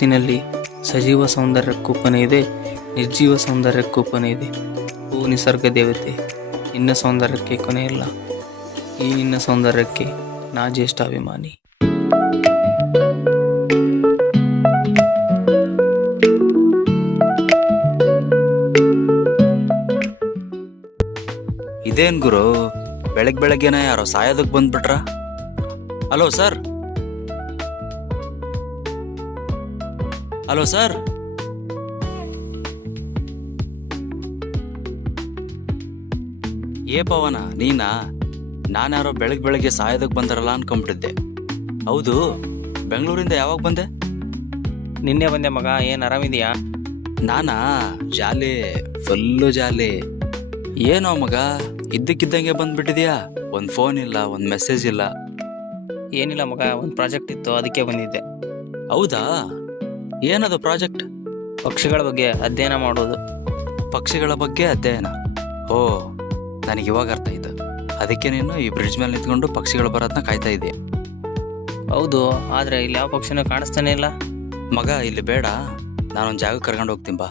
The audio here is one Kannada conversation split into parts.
ಜಗತ್ತಿನಲ್ಲಿ ಸಜೀವ ಸೌಂದರ್ಯಕ್ಕೂ ಕೊನೆ ಇದೆ, ನಿರ್ಜೀವ ಸೌಂದರ್ಯಕ್ಕೂ ಕೊನೆ ಇದೆ. ಓ ನಿಸರ್ಗ ದೇವತೆ, ನಿನ್ನ ಸೌಂದರ್ಯಕ್ಕೆ ಕೊನೆಯಿಲ್ಲ. ಈ ನಿನ್ನ ಸೌಂದರ್ಯಕ್ಕೆ ನಾ ಜ್ಯೇಷ್ಠ ಅಭಿಮಾನಿ. ಇದೇನ್ ಗುರು, ಬೆಳಗ್ಗೆನೆ ಯಾರೋ ಸಾಯೋದಕ್ಕೆ ಬಂದ್ಬಿಟ್ರ? Hello sir, hello sir. ಏ ಪವನ, ನೀನಾ? ನಾನ್ಯಾರೋ ಬೆಳಗ್ಗೆ ಸಾಯೋದಕ್ಕೆ ಬಂದಾರಲ್ಲ ಅನ್ಕೊಂಡ್ಬಿಟ್ಟಿದ್ದೆ. ಹೌದು, ಬೆಂಗಳೂರಿಂದ ಯಾವಾಗ ಬಂದೆ? ನಿನ್ನೆ ಬಂದೆ ಮಗ. ಏನು ಆರಾಮಿದೆಯಾ? ನಾನಾ? ಜಾಲಿ, ಫುಲ್ಲು ಜಾಲಿ. ಏನೋ ಮಗ, ಇದ್ದಕ್ಕಿದ್ದಂಗೆ ಬಂದ್ಬಿಟ್ಟಿದ್ಯಾ? ಒಂದು ಫೋನ್ ಇಲ್ಲ, ಒಂದು ಮೆಸೇಜ್ ಇಲ್ಲ. ಏನಿಲ್ಲ ಮಗ, ಒಂದು ಪ್ರಾಜೆಕ್ಟ್ ಇತ್ತು, ಅದಕ್ಕೆ ಬಂದಿದ್ದೆ. ಹೌದಾ? ಏನದು ಪ್ರಾಜೆಕ್ಟ್? ಪಕ್ಷಿಗಳ ಬಗ್ಗೆ ಅಧ್ಯಯನ ಮಾಡೋದು. ಪಕ್ಷಿಗಳ ಬಗ್ಗೆ ಅಧ್ಯಯನ? ಓ, ನನಗೆ ಇವಾಗ ಅರ್ಥ ಆಯ್ತು. ಅದಕ್ಕೆ ನೀನು ಈ ಬ್ರಿಡ್ಜ್ ಮೇಲೆ ನಿಂತ್ಕೊಂಡು ಪಕ್ಷಿಗಳು ಬರೋದನ್ನ ಕಾಯ್ತಾ ಇದೆಯಾ? ಹೌದು, ಆದರೆ ಇಲ್ಲಿ ಯಾವ ಪಕ್ಷಿನೂ ಕಾಣಿಸ್ತಾನೆ ಇಲ್ಲ. ಮಗ, ಇಲ್ಲಿ ಬೇಡ, ನಾನೊಂದು ಜಾಗಕ್ಕೆ ಕರ್ಕೊಂಡು ಹೋಗ್ತೀನಿ ಬಾ.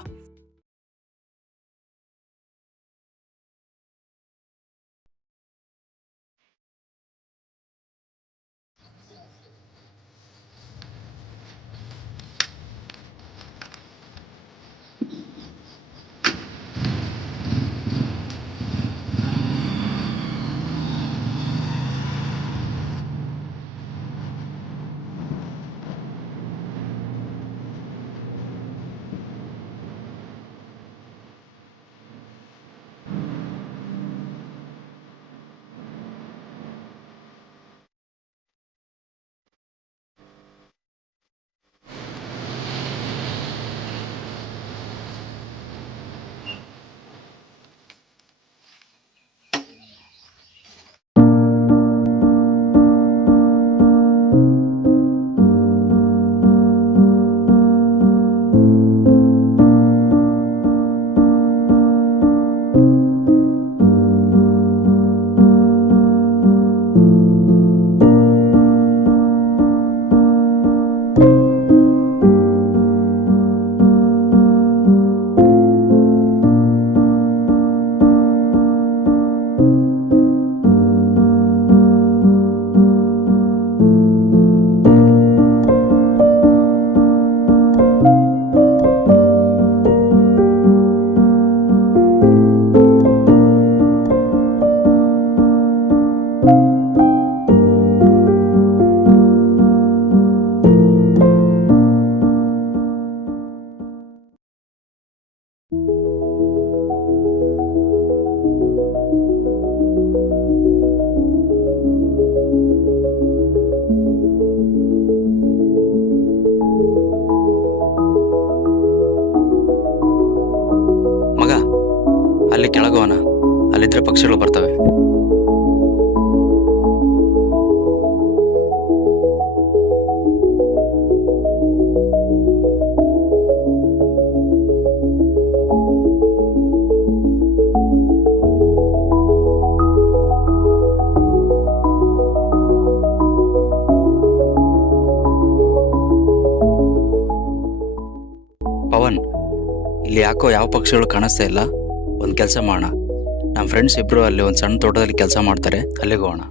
ಅಲ್ಲಿ ಕೆಳಗೋಣ, ಅಲ್ಲಿದ್ರೆ ಪಕ್ಷಿಗಳು ಬರ್ತವೆ. ಪವನ್, ಇಲ್ಲಿ ಯಾಕೋ ಯಾವ ಪಕ್ಷಿಗಳು ಕಾಣಿಸ್ತಾ ಇಲ್ಲ. ಒಂದು ಕೆಲಸ ಮಾಡೋಣ, ನಮ್ಮ ಫ್ರೆಂಡ್ಸ್ ಇಬ್ಬರು ಅಲ್ಲಿ ಒಂದು ಸಣ್ಣ ತೋಟದಲ್ಲಿ ಕೆಲಸ ಮಾಡ್ತಾರೆ, ಅಲ್ಲಿಗೆ ಹೋಗೋಣ.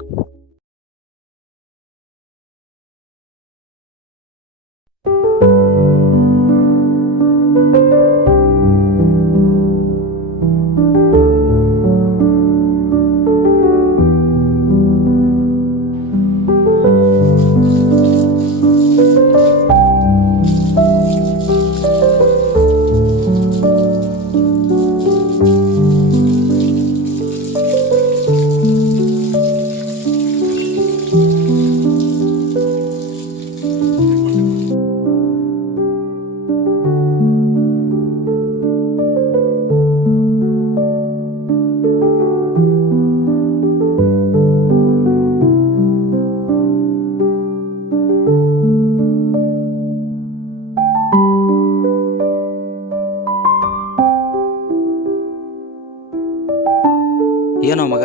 ಏನೋ ಮಗ,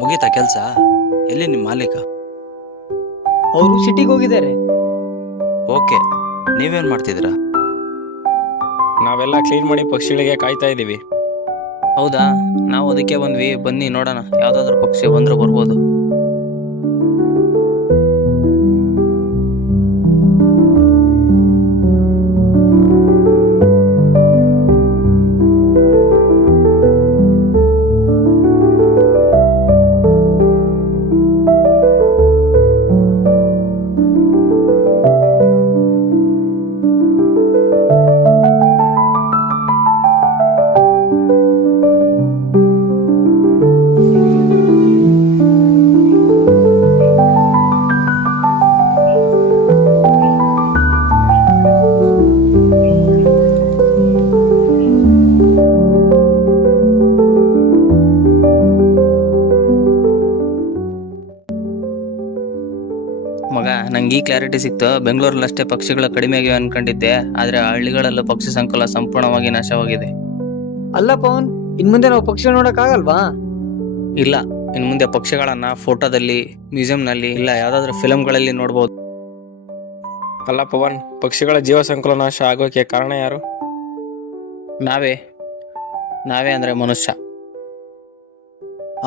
ಮುಗೀತಾ ಕೆಲಸ? ಎಲ್ಲಿ ನಿಮ್ಮ ಮಾಲೀಕ? ಅವರು ಸಿಟಿಗೆ ಹೋಗಿದ್ದಾರೆ. ಓಕೆ, ನೀವೇನ್ ಮಾಡ್ತಿದ್ದೀರಾ? ನಾವೆಲ್ಲ ಕ್ಲೀನ್ ಮಾಡಿ ಪಕ್ಷಿಗಳಿಗೆ ಕಾಯ್ತಾ ಇದ್ದೀವಿ. ಹೌದಾ, ನಾವು ಅದಕ್ಕೆ ಬಂದ್ವಿ. ಬನ್ನಿ ನೋಡೋಣ, ಯಾವ್ದಾದ್ರು ಪಕ್ಷಿ ಬಂದ್ರೆ ಬರ್ಬೋದು. ಮಗ, ನಂಗೆ ಈ ಕ್ಲಾರಿಟಿ ಸಿಕ್ತು. ಬೆಂಗಳೂರಲ್ಲಿ ಅಷ್ಟೇ ಪಕ್ಷಿಗಳು ಕಡಿಮೆ ಆಗಿವೆ ಅನ್ಕೊಂಡಿದ್ದೆ, ಆದ್ರೆ ಹಳ್ಳಿಗಳಲ್ಲೂ ಪಕ್ಷಿ ಸಂಕುಲ ಸಂಪೂರ್ಣವಾಗಿ ನಾಶವಾಗಿದೆ. ಅಲ್ಲ ಪವನ್, ಇನ್ಮುಂದೆ ನಾವು ಪಕ್ಷಿ ನೋಡಕ್ ಆಗಲ್ವಾ? ಇಲ್ಲ, ಇನ್ನು ಮುಂದೆ ಪಕ್ಷಿಗಳನ್ನ ಫೋಟೋದಲ್ಲಿ, ಮ್ಯೂಸಿಯಂನಲ್ಲಿ, ಇಲ್ಲ ಯಾವ್ದಾದ್ರು ಫಿಲಂಗಳಲ್ಲಿ ನೋಡ್ಬೋದು. ಅಲ್ಲ ಪವನ್, ಪಕ್ಷಿಗಳ ಜೀವ ಸಂಕುಲ ನಾಶ ಆಗೋಕೆ ಕಾರಣ ಯಾರು? ನಾವೇ ಅಂದ್ರೆ ಮನುಷ್ಯ.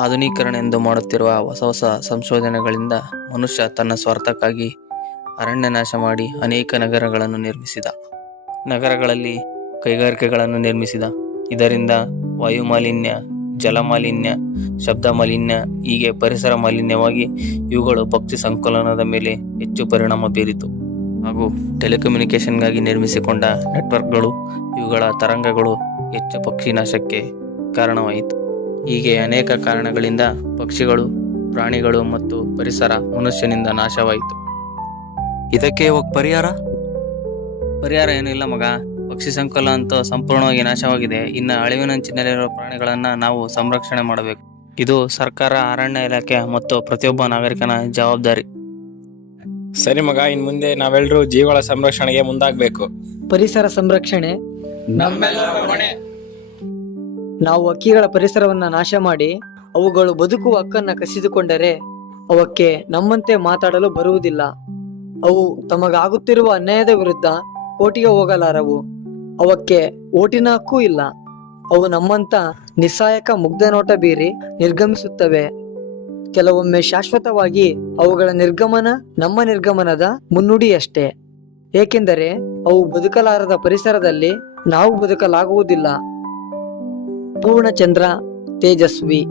ಆಧುನೀಕರಣ ಎಂದು ಮಾಡುತ್ತಿರುವ ಹೊಸ ಹೊಸ ಸಂಶೋಧನೆಗಳಿಂದ ಮನುಷ್ಯ ತನ್ನ ಸ್ವಾರ್ಥಕ್ಕಾಗಿ ಅರಣ್ಯ ನಾಶ ಮಾಡಿ ಅನೇಕ ನಗರಗಳನ್ನು ನಿರ್ಮಿಸಿದ. ನಗರಗಳಲ್ಲಿ ಕೈಗಾರಿಕೆಗಳನ್ನು ನಿರ್ಮಿಸಿದ. ಇದರಿಂದ ವಾಯು ಮಾಲಿನ್ಯ, ಜಲ ಮಾಲಿನ್ಯ, ಶಬ್ದ ಮಾಲಿನ್ಯ, ಹೀಗೆ ಪರಿಸರ ಮಾಲಿನ್ಯವಾಗಿ ಇವುಗಳು ಪಕ್ಷಿ ಸಂಕುಲನದ ಮೇಲೆ ಹೆಚ್ಚು ಪರಿಣಾಮ ಬೀರಿತು. ಹಾಗೂ ಟೆಲಿಕಮ್ಯುನಿಕೇಷನ್ಗಾಗಿ ನಿರ್ಮಿಸಿಕೊಂಡ ನೆಟ್ವರ್ಕ್ಗಳು, ಇವುಗಳ ತರಂಗಗಳು ಹೆಚ್ಚು ಪಕ್ಷಿ ನಾಶಕ್ಕೆ ಕಾರಣವಾಯಿತು. ಹೀಗೆ ಅನೇಕ ಕಾರಣಗಳಿಂದ ಪಕ್ಷಿಗಳು, ಪ್ರಾಣಿಗಳು ಮತ್ತು ಪರಿಸರ ಮನುಷ್ಯನಿಂದ ನಾಶವಾಯಿತು. ಇದಕ್ಕೆ ಇವಾಗ ಪರಿಹಾರ ಏನೂ ಇಲ್ಲ ಮಗ. ಪಕ್ಷಿ ಸಂಕುಲ ಅಂತೂ ಸಂಪೂರ್ಣವಾಗಿ ನಾಶವಾಗಿದೆ. ಇನ್ನು ಅಳಿವಿನಂಚಿನಲ್ಲಿರುವ ಪ್ರಾಣಿಗಳನ್ನ ನಾವು ಸಂರಕ್ಷಣೆ ಮಾಡಬೇಕು. ಇದು ಸರ್ಕಾರ, ಅರಣ್ಯ ಇಲಾಖೆ ಮತ್ತು ಪ್ರತಿಯೊಬ್ಬ ನಾಗರಿಕನ ಜವಾಬ್ದಾರಿ. ಸರಿ ಮಗ, ಇನ್ ಮುಂದೆ ನಾವೆಲ್ಲರೂ ಜೀವಗಳ ಸಂರಕ್ಷಣೆಗೆ ಮುಂದಾಗಬೇಕು. ಪರಿಸರ ಸಂರಕ್ಷಣೆ ನಾವು ಹಕ್ಕಿಗಳ ಪರಿಸರವನ್ನ ನಾಶ ಮಾಡಿ ಅವುಗಳು ಬದುಕುವ ಹಕ್ಕನ್ನ ಕಸಿದುಕೊಂಡರೆ ಅವಕ್ಕೆ ನಮ್ಮಂತೆ ಮಾತಾಡಲು ಬರುವುದಿಲ್ಲ. ಅವು ತಮಗಾಗುತ್ತಿರುವ ಅನ್ಯಾಯದ ವಿರುದ್ಧ ಕೋರ್ಟಿಗೆ ಹೋಗಲಾರವು. ಅವಕ್ಕೆ ಓಟಿನ ಹಕ್ಕೂ ಇಲ್ಲ. ಅವು ನಮ್ಮಂತ ನಿಸ್ಸಹಾಯಕ ಮುಗ್ಧ ನೋಟ ಬೀರಿ ನಿರ್ಗಮಿಸುತ್ತವೆ. ಕೆಲವೊಮ್ಮೆ ಶಾಶ್ವತವಾಗಿ ಅವುಗಳ ನಿರ್ಗಮನ ನಮ್ಮ ನಿರ್ಗಮನದ ಮುನ್ನುಡಿಯಷ್ಟೇ. ಏಕೆಂದರೆ ಅವು ಬದುಕಲಾರದ ಪರಿಸರದಲ್ಲಿ ನಾವು ಬದುಕಲಾಗುವುದಿಲ್ಲ. ಪೂರ್ಣಚಂದ್ರ ತೇಜಸ್ವಿ.